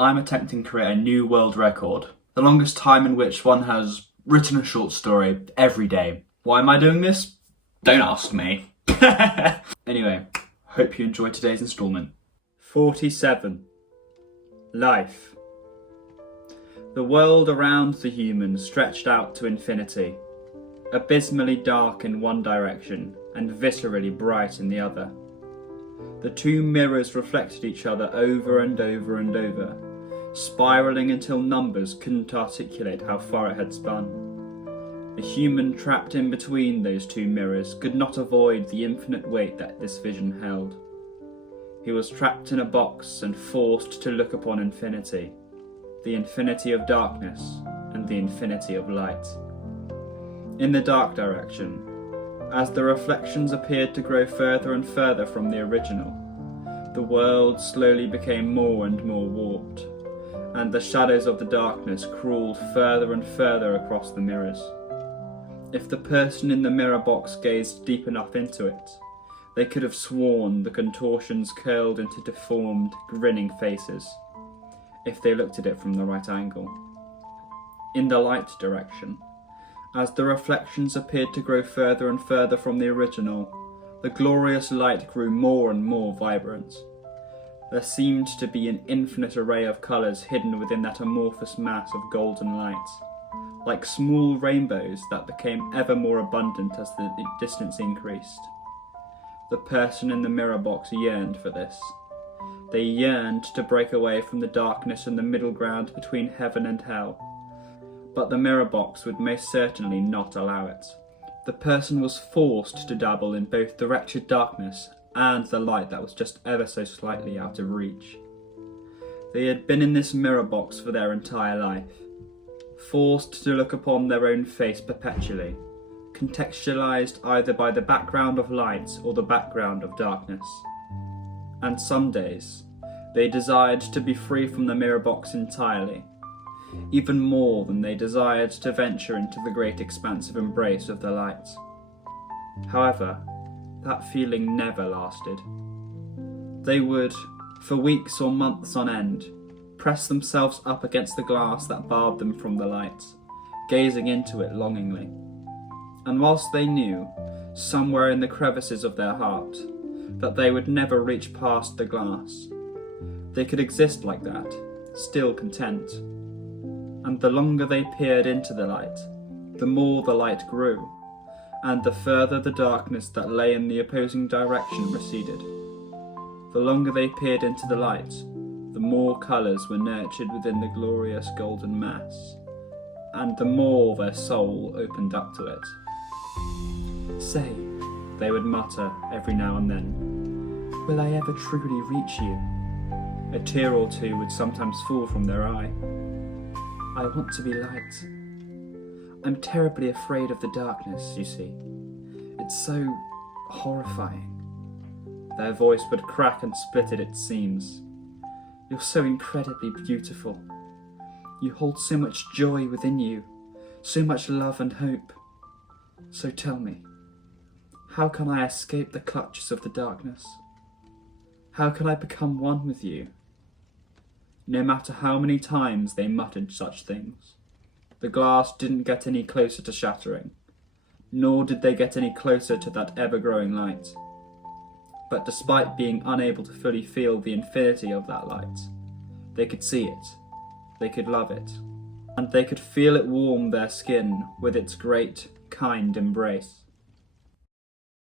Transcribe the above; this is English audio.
I'm attempting to create a new world record. The longest time in which one has written a short story every day. Why am I doing this? Don't ask me. Anyway, hope you enjoyed today's instalment. 47. Life. The world around the humans stretched out to infinity, abysmally dark in one direction and viscerally bright in the other. The two mirrors reflected each other over and over and over, spiralling until numbers couldn't articulate how far it had spun. The human trapped in between those two mirrors could not avoid the infinite weight that this vision held. He was trapped in a box and forced to look upon infinity, the infinity of darkness and the infinity of light. In the dark direction, as the reflections appeared to grow further and further from the original, the world slowly became more and more warped, and the shadows of the darkness crawled further and further across the mirrors. If the person in the mirror box gazed deep enough into it, they could have sworn the contortions curled into deformed, grinning faces, if they looked at it from the right angle. In the light direction, as the reflections appeared to grow further and further from the original, the glorious light grew more and more vibrant. There seemed to be an infinite array of colours hidden within that amorphous mass of golden light, like small rainbows that became ever more abundant as the distance increased. The person in the mirror box yearned for this. They yearned to break away from the darkness and the middle ground between heaven and hell, but the mirror box would most certainly not allow it. The person was forced to dabble in both the wretched darkness and the light that was just ever so slightly out of reach. They had been in this mirror box for their entire life, forced to look upon their own face perpetually, contextualized either by the background of light or the background of darkness. And some days, they desired to be free from the mirror box entirely, even more than they desired to venture into the great expansive embrace of the light. However, that feeling never lasted. They would, for weeks or months on end, press themselves up against the glass that barred them from the light, gazing into it longingly. And whilst they knew, somewhere in the crevices of their heart, that they would never reach past the glass, they could exist like that, still content. And the longer they peered into the light, the more the light grew, and the further the darkness that lay in the opposing direction receded. The longer they peered into the light, the more colours were nurtured within the glorious golden mass, and the more their soul opened up to it. "Say," they would mutter every now and then, "will I ever truly reach you?" A tear or two would sometimes fall from their eye. "I want to be light. I'm terribly afraid of the darkness, you see. It's so horrifying." Their voice would crack and split at its seams. "You're so incredibly beautiful. You hold so much joy within you, so much love and hope. So tell me, how can I escape the clutches of the darkness? How can I become one with you?" No matter how many times they muttered such things, the glass didn't get any closer to shattering, nor did they get any closer to that ever-growing light. But despite being unable to fully feel the infinity of that light, they could see it, they could love it, and they could feel it warm their skin with its great, kind embrace.